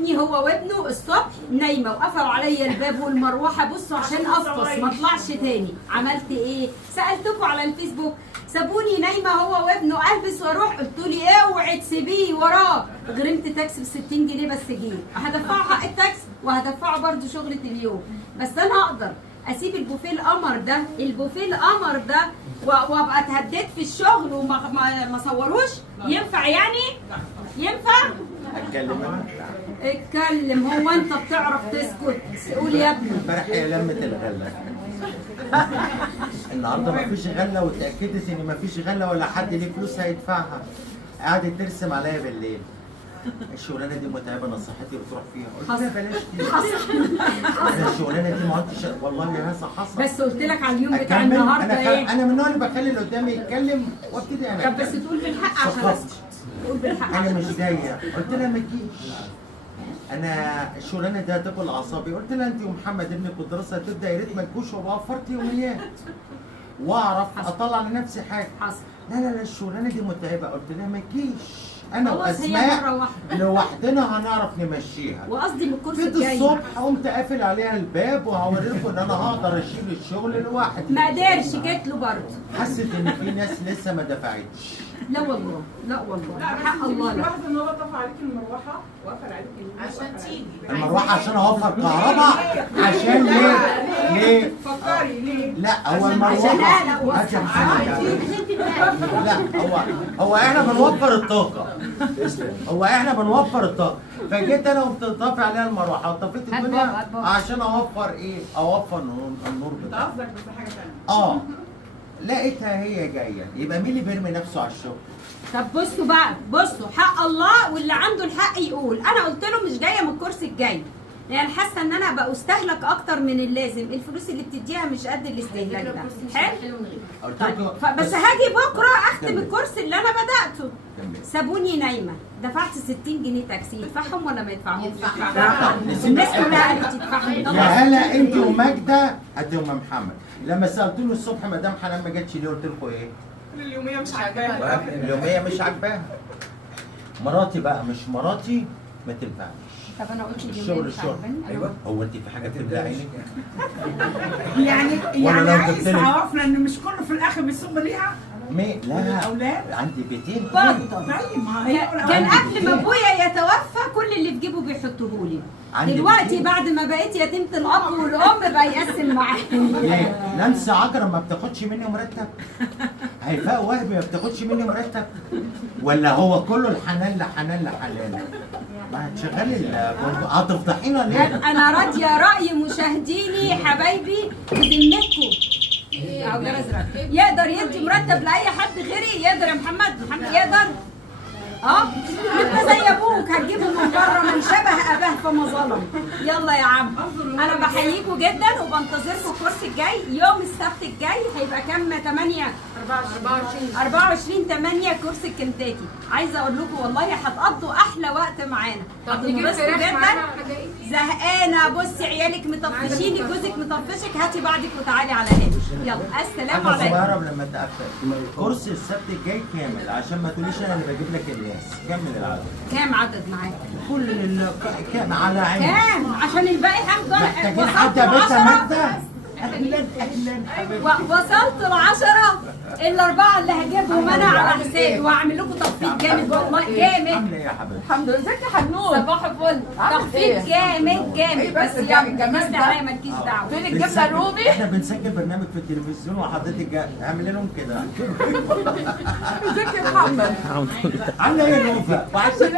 ابني هو وابنه الصبح نايمه وقفلوا عليا الباب والمروحه، بصوا عشان افطس ما اطلعش تاني. عملت ايه؟ سالتكم على الفيسبوك، سابوني نايمه هو وابنه، البس واروح، قلتوا لي اوعي تسيبيه وراه. غرمت تاكسي ب 60 جنيه بس جه، هدفعه حق التاكسي وهدفعه برده شغله اليوم، بس انا اقدر اسيب البوفيه القمر ده، البوفيه القمر ده وابقى اتهديت في الشغل وما صوروش؟ ينفع يعني؟ ينفع؟ اتكلم انا؟ اتكلم. هو انت بتعرف تسكت؟ قول يا ابني. امبارح هي لمت الغله. النهارده مفيش غله، واتاكدت ان مفيش غله ولا حد ليه فلوس هيدفعها. قعدت ترسم عليا بالليل. الشغلانه دي متعبه، نصيحتي بتروح فيها، قلت لها بلاش دي. الشغلانه دي ما عدتش والله يا هسه حصل. بس قلت لك على اليوم بتاع النهارده ايه؟ انا من النوع اللي بخلي اللي قدامي يتكلم وابتدي انا. طب بس تقول بالحق عشان اسكت. قول بالحق. انا مش جايه، قلت لها ما تجيش. انا الشغلانه دي هتاكل اعصابي، قلت لها انت ومحمد ابنك والدراسه هتبدا، يا ريت ما تجوش وابقى وفرت يوميات واعرف اطلع لنفسي حاجه. حصل. لا الشغلانه دي متعبه، قلت لها ما تجيش. انا خلاص هي واسماء مرة واحدة. لوحدنا هنعرف نمشيها. وقصدي من الكرسي جيت الجاي. الصبح قمت قافل عليها الباب وهوري لكم ان انا هقدر اشيل الشغل لوحدي. ما قدرش، جيت له برضه. حست ان في ناس لسه ما دفعتش. لا والله، لا والله، لا حق الله. لا ملاحظه ان هو طفى عليك المروحه وقفل عليك عشان تيجي المروحه عشان اوفر كهرباء. عشان ليه؟ فكري ليه؟ لا هو عشان المروحه أقلق عشان لا هو احنا بنوفر الطاقه. هو احنا بنوفر الطاقه. فجيت انا قمت طافي عليها المروحه وطفيت الدنيا عشان اوفر ايه؟ اوفر النور بتاعها. قصدك بس حاجه ثانيه. لقيتها هي جايه، يبقى مين اللي بيرمي نفسه على الشغل؟ طب بصوا بقى، بصوا حق الله، واللي عنده الحق يقول. انا قلت له مش جايه من الكرسي الجاي، يعني حاسه ان انا بقى استهلك اكتر من اللازم، الفلوس اللي بتديها مش قد الاستهلاك ده. حلو. طيب بس هاجي بكره اختم الكرسي اللي انا بداته. سابوني نايمه، دفعت 60 جنيه تاكسي، يدفعهم ولا ما يدفعهمش؟ الناس كلها قالت يدفعهم. يا هلا انت وماجده قد ام محمد. لما سالتوني الصبح مدام حنان ما جاتش ليه؟ قلت لكم ايه؟ اليوميه مش عاجباها. اليوميه مش عاجباها. مراتي بقى مش مراتي ما تنفعنيش. طب انا قلت الشغل. ايوه. هو انت في حاجه بتبلع عينك؟ يعني عايز عرفنا ان مش كله في الاخر بيصب ليها. لا الاولاد عندي بيتين. طيب ما هي كان قبل ما ابويا يتوفى كل اللي في جيبه بيحطوه لي. دلوقتي بعد ما بقيت يتيمه الاب والام بقى يقسم معايا. ليه؟ نانسي عجرم ما بتاخدش مني مرتب؟ هيفاء وهبي ما بتاخدش مني مرتب؟ ولا هو كله الحنان لحنان؟ ما هتشغلي هتفضحينا ليه؟ انا راضيه راي مشاهديني حبايبي بذمتكم. يقدر يدي مرتب لاي حد غيري؟ يقدر يا محمد يقدر؟ انت زي ابوك هتجيبه من بره من شبه اباه فما ظلم. يلا يا عم، انا بحييكوا جدا وبنتظركم الكورس الجاي يوم السبت الجاي. هيبقى كام؟ 8 24/8 كورس الكنتاكي. عايزه اقول لكم والله هتقضوا احلى وقت معانا، هتنبسطوا جدا. زهقانه؟ بصي عيالك مطفشينك، جوزك مطفشك، هاتي بعضك وتعالي على هنا. يلا السلام عليكم. صغيره لما تقفل كورس السبت الجاي كامل عشان ما تقوليش انا اللي بجيب لك الناس. كمل العدد. كام عدد معاك؟ كل كام على عيني. كام؟ عشان الباقي هاخده انا. محتاجين حد يا باشا ماجده. اهلا وصلت ل10 الاربعه اللي هجيبهم انا على حسابي، وهعمل لكم تخفيض جامد والله جامد. عامله ايه يا حبيبتي؟ الحمد لله. ازيك يا حنون؟ صباح الفل. تخفيض جامد بس الجمال ده عليا مالكيش دعوه. فين الجبنه الرومي؟ احنا بنسجل برنامج في التلفزيون وحضرتك جاي اعمل لهم كده. ازيك يا محمد؟ عامله ايه يا نوفا؟